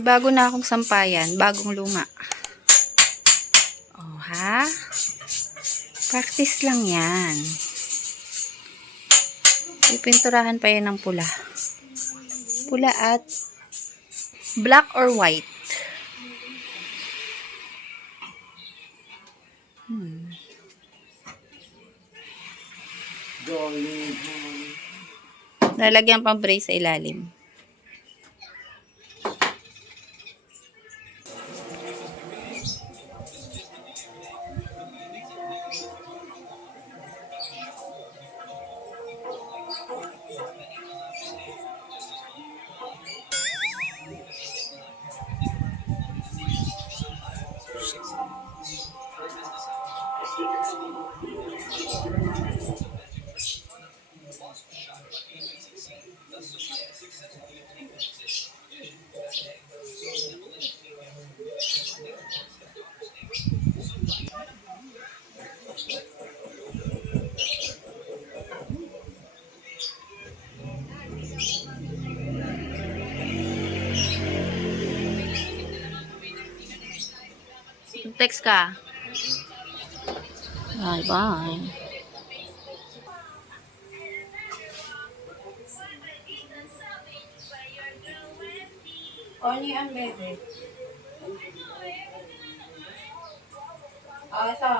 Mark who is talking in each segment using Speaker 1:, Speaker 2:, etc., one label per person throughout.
Speaker 1: May bago na akong sampayan. Bagong luma. Oh, ha? Practice lang yan. Ipinturahan pa yan ng pula. Pula at black or white. Hmm. Lalagyan pang brace sa ilalim. Text ka. Bye bye.
Speaker 2: Oni ang bebe. Ah, ito.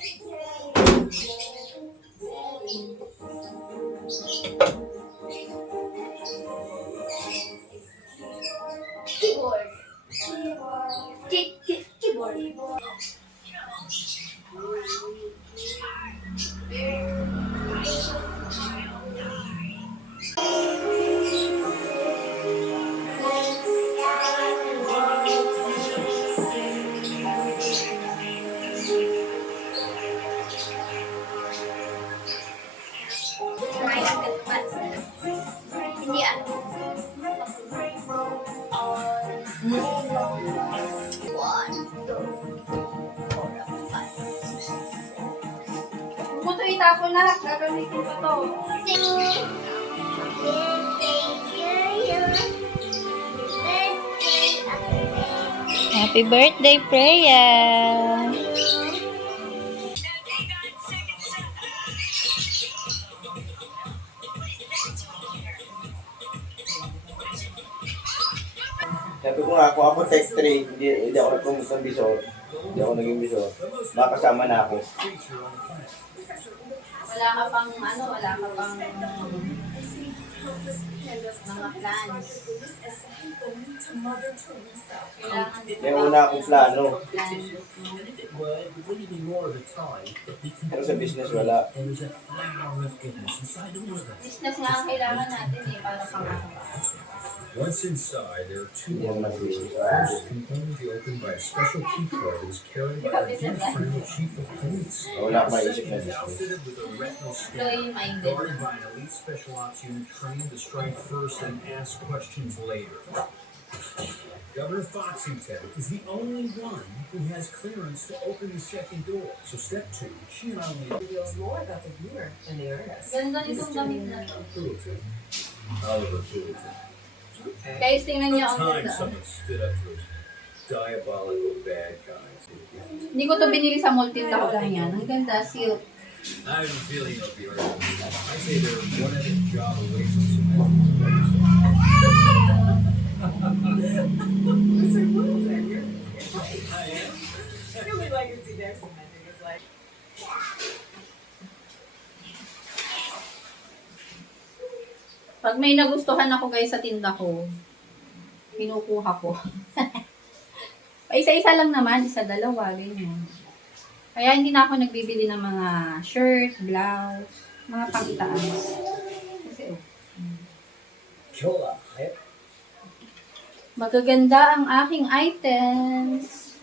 Speaker 1: Thank you. Ito itapon na. Gagamitin ko to. Happy birthday, Freya!
Speaker 3: Nga, kung ako text 3, hindi, hindi ako nagpumunta ng bisor. Hindi ako naging bisor. Baka kasama na ako.
Speaker 1: Wala ka pang ano, wala ka pang mga plans. Kailangan dito
Speaker 3: May una akong plano.
Speaker 1: plans.
Speaker 3: Pero sa business, wala.
Speaker 1: Business nga ang kailangan natin eh, para pangako.
Speaker 4: Once inside, there are two
Speaker 3: Yeah,
Speaker 4: other doors.
Speaker 3: business.
Speaker 4: The first can only be opened by a special key card that is carried by a dear friend of chief of police.
Speaker 3: Wala akong maisip na
Speaker 4: It's outfitted with a retinal scanner,
Speaker 1: Employee-minded.
Speaker 4: guarded by an elite special ops unit trained to strike first and ask questions later. Governor Foxington is the only one who has clearance to open the second door. So step two, she and I will
Speaker 5: reveals more about the viewer than the artist.
Speaker 1: Ganda nitong gamit na to.
Speaker 4: Fullerton. Oliver Fullerton.
Speaker 1: Guys, tingnan niyo ang ganda.
Speaker 4: someone stood up to those diabolical bad guys.
Speaker 1: Hindi ko to binili sa multi-lock lang yan. Ang ganda, silk.
Speaker 4: I right. I say they're one of the job away from some
Speaker 5: Mr. Wilson, you're, you're right. I am. Really like to see next
Speaker 1: Pag may nagustuhan ako guys sa tinda ko, kinukuha ko. Isa-isa lang naman, isa dalawa, ganyan. Kaya hindi na ako nagbibili ng mga shirt, blouse, mga pang-itaas. Kasi oh, magaganda ang aking items.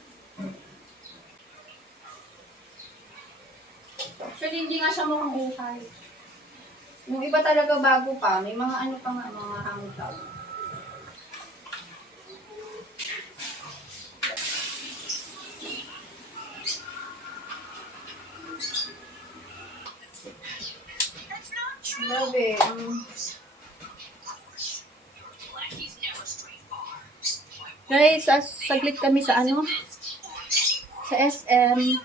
Speaker 1: Actually, hindi nga siya mukhang ukay. Yung iba talaga bago pa, may mga ano pa nga, mga hang tag. Grabe, ang... Guys, as saglit kami sa ano? Sa SM.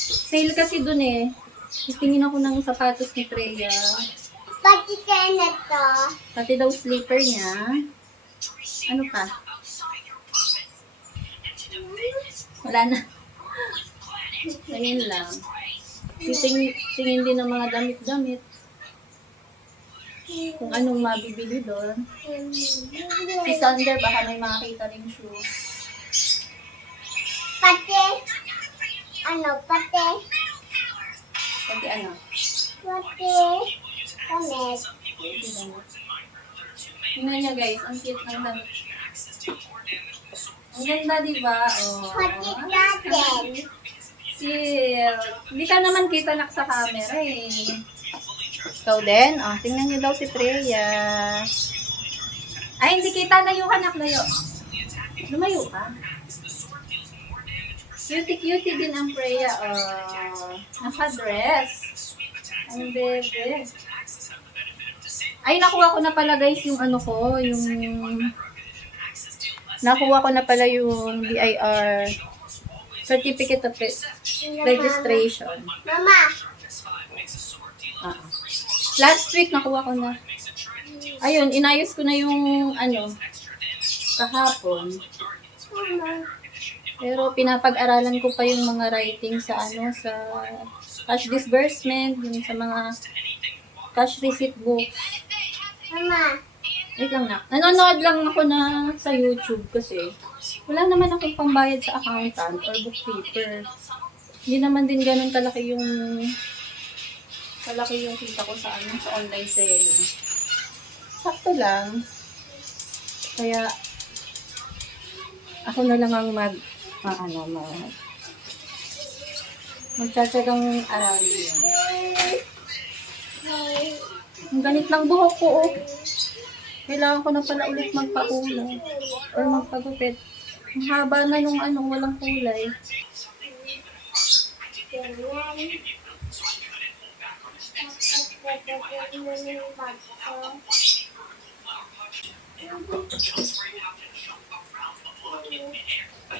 Speaker 1: Sale kasi dun eh. Titingin ako ng sapatos ni Freya.
Speaker 2: Pati ka na to.
Speaker 1: Pati daw slipper niya. Ano pa? Wala na. Tingin lang. Titingin, tingin din ng mga damit-damit. Kung anong mabibili doon. Si Sander, baka may makakita rin shoes.
Speaker 2: Pati, ano, Pati
Speaker 1: ano.
Speaker 2: pati, kamet.
Speaker 1: Tingnan niya guys, ang cute ng damit. Ang ganda, di ba? Oh.
Speaker 2: Pati natin.
Speaker 1: Hindi ka naman kita nak sa camera eh. Ikaw din? Oh, tingnan niyo daw si Freya. Ay, hindi kita. Layo ka, nak. Layo. Lumayo ka. Cutie-cutie din ang Freya. Oh, naka-dress. Ang bebe. Ay, nakuha ko na pala guys yung ano ko, yung... Nakuha ko na pala yung BIR Certificate of re- registration.
Speaker 2: Mama,
Speaker 1: Ah. Last week, nakuha ko na. Ayun, inayos ko na yung, ano, kahapon. Pero pinapag-aralan ko pa yung mga writing sa, ano, sa cash disbursement, yung sa mga cash receipt books.
Speaker 2: mama,
Speaker 1: Wait lang na. Nanonood lang ako na sa YouTube kasi wala naman akong pambayad sa accountant or bookkeeper. Hindi naman din ganun kalaki yung kalaki yung kita ko sa ano sa online selling. Sakto lang. Kaya ako na lang ang mag ano mag magtsatsagang aralin yun. Ang ganit lang buhok ko oh. Kailangan ko na pala ulit magpakulay or magpagupit. Ang haba na nung ano, walang kulay.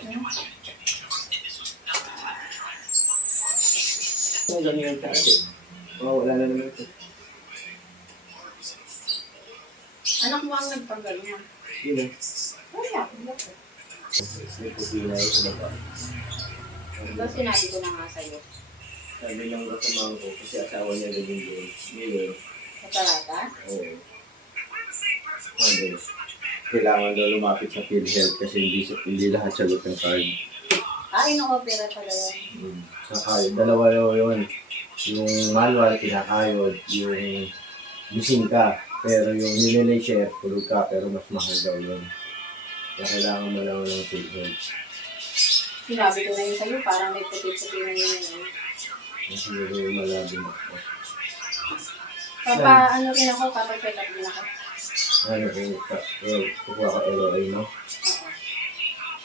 Speaker 2: ganyan.
Speaker 3: Ano lang yan sa atin? Oo, wala na naman ito.
Speaker 1: Anak mo ang nagpagalo mo.
Speaker 3: Eh.
Speaker 1: Wala.
Speaker 3: May puti na yun sa baba.
Speaker 1: Diba sinabi ko na nga sa'yo?
Speaker 3: Sabi ng kasama ko, kasi asawa niya rin yung doon. Ngayon,
Speaker 1: Sa talata?
Speaker 3: oo. Sabi, kailangan daw lumapit sa PhilHealth kasi hindi, hindi lahat sagot ng card.
Speaker 1: Ah, ino-opera pala yan.
Speaker 3: Hmm. Saka dalawa daw yun. Yung manual, kinakayod. Yung gising ka. Pero yung nililay share, tulog ka. Pero mas mahal daw yun. Kaya kailangan mo lang ng treatment.
Speaker 1: Sinabi ko na yun sa'yo, parang may puti-puti na yun. eh.
Speaker 3: Kasi yung malabi mo.
Speaker 1: Papa, ano rin ako, papacheck up din ako.
Speaker 3: Ano kung eh, kukuha ka LOA, no?
Speaker 1: Oo.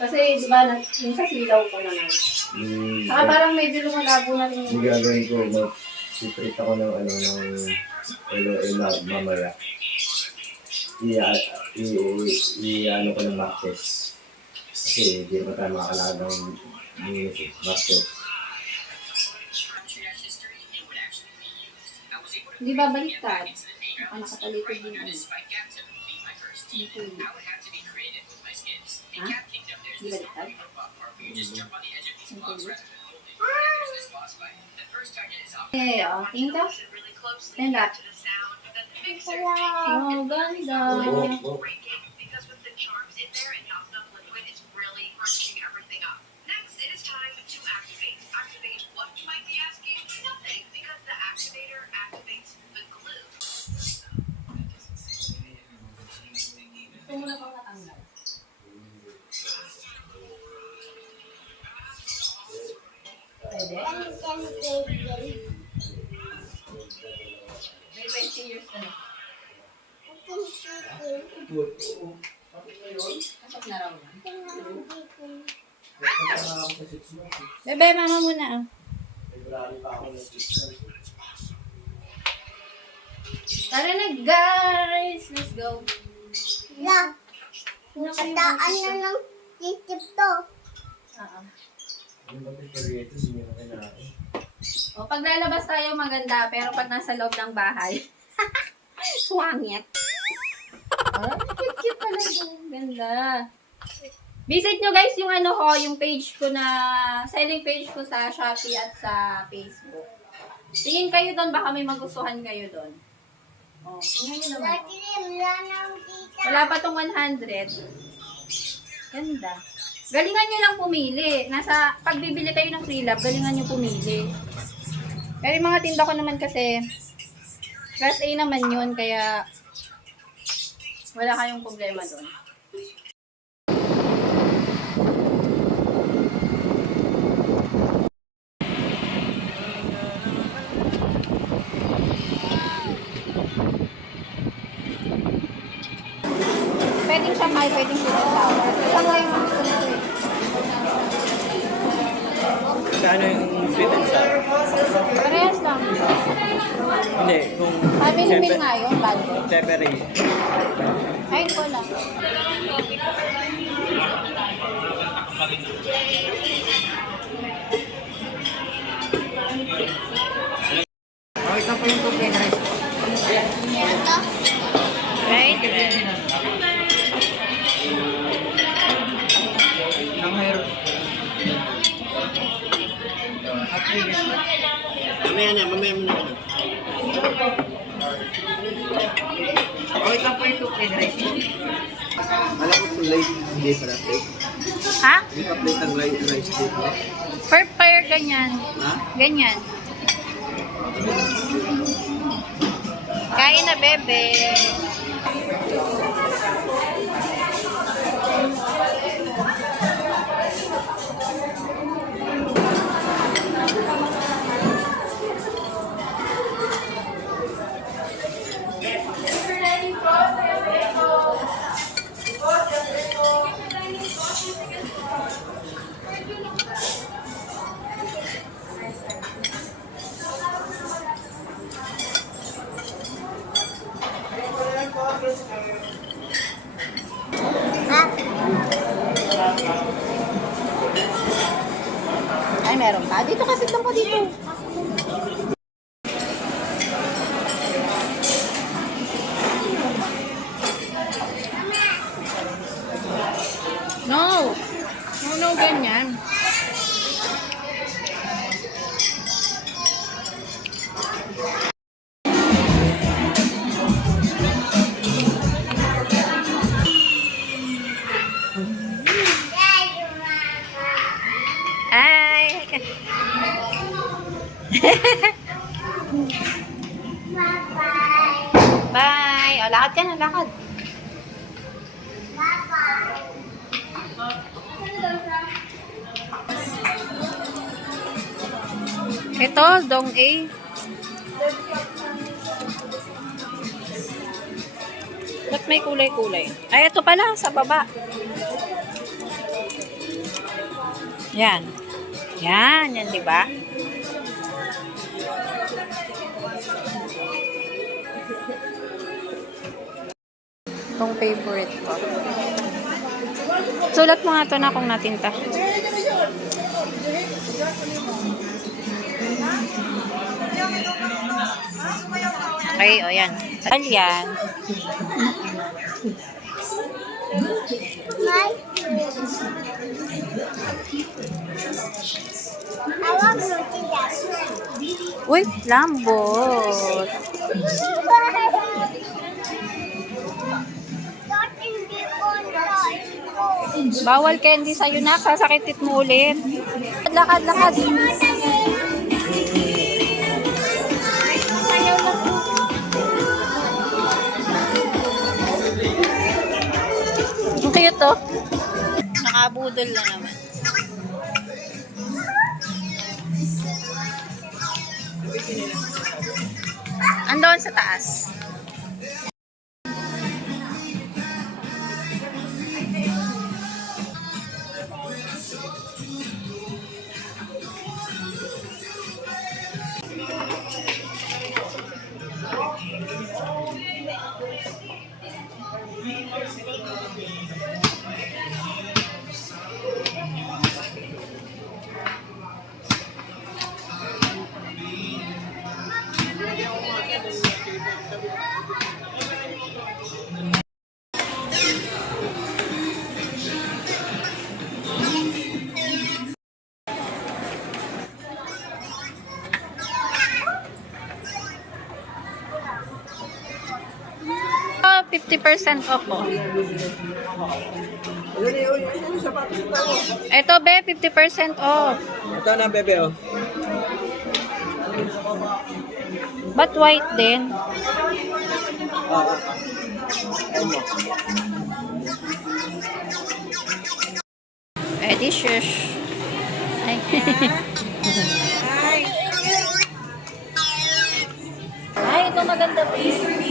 Speaker 1: Kasi, di ba, yung sa silaw ko naman.
Speaker 3: Yung,
Speaker 1: Saka parang medyo lumalabo na rin
Speaker 3: yung
Speaker 1: yung...
Speaker 3: gagawin ko, mag-treat ako ng ano, ng na mamaya. I, i, i, i, ano ko ng test. Kasi hindi naman tayo makakalagang minutes eh, mock test.
Speaker 1: Hindi ba baliktad? Ako nakatalikod din ano. Dito yun. Ha? Hindi baliktad? Dito yun. Eh, oh, tingin ka? Stand up.
Speaker 2: Hello.
Speaker 1: Oh, ganda. May 20 years na na. Pasok na raw yan. Bebe, mama muna ah. Tara na guys! Let's go. Kayo
Speaker 2: daan na ng titip to.
Speaker 1: Oo.
Speaker 3: Yung ba spaghetti, hindi na kinain.
Speaker 1: O, pag lalabas tayo maganda, pero pag nasa loob ng bahay, swangit. Oh, cute, cute talaga. Ganda. Visit nyo guys yung ano ko, yung page ko na, selling page ko sa Shopee at sa Facebook. Tingin kayo doon, baka may magustuhan kayo doon. Oh, tingnan nyo naman.
Speaker 2: Wala
Speaker 1: pa tong 100. Ganda. Galingan nyo lang pumili. Nasa, pagbibili kayo ng free love, galingan nyo pumili. Pero yung mga tinda ko naman kasi, class A naman yun, kaya wala kayong problema doon. Pwedeng siya may, pwedeng siya sour. Saan kayo mga gusto nito eh?
Speaker 6: Kano yung sweet and sour?
Speaker 1: Parehas lang.
Speaker 6: Hindi, kung
Speaker 1: Family meal nga yun, bago.
Speaker 6: separate. Okay lang po ito, fried rice mo. Alam ko kung light, hindi para plate.
Speaker 1: Ha?
Speaker 6: Hindi ka plate ang rice, rice mo.
Speaker 1: Per pair ganyan.
Speaker 6: Ha?
Speaker 1: Ganyan. Kain na, bebe.
Speaker 2: Bye-bye.
Speaker 1: Bye. O, lakad ka na, lakad. Ito, dong A. Ba't may kulay-kulay? Ay, ito pala, sa baba. Yan. Yan, yan, di ba? Itong favorite ko. Sulat mo nga ito na kung natinta. Okay, o yan. Tal yan.
Speaker 2: Bye. I want to see that.
Speaker 1: Uy, lambot. Bawal candy sa'yo na. Sasakitit mo ulit. Lakad, lakad. Ang cute to. Nakabudol na naman. Andon sa taas. 50% off po. Ito, be, 50% off.
Speaker 6: Ito na, bebe, oh.
Speaker 1: But white din.
Speaker 6: Ah,
Speaker 1: Ready, shush. Ay. Ay, ito maganda, babe.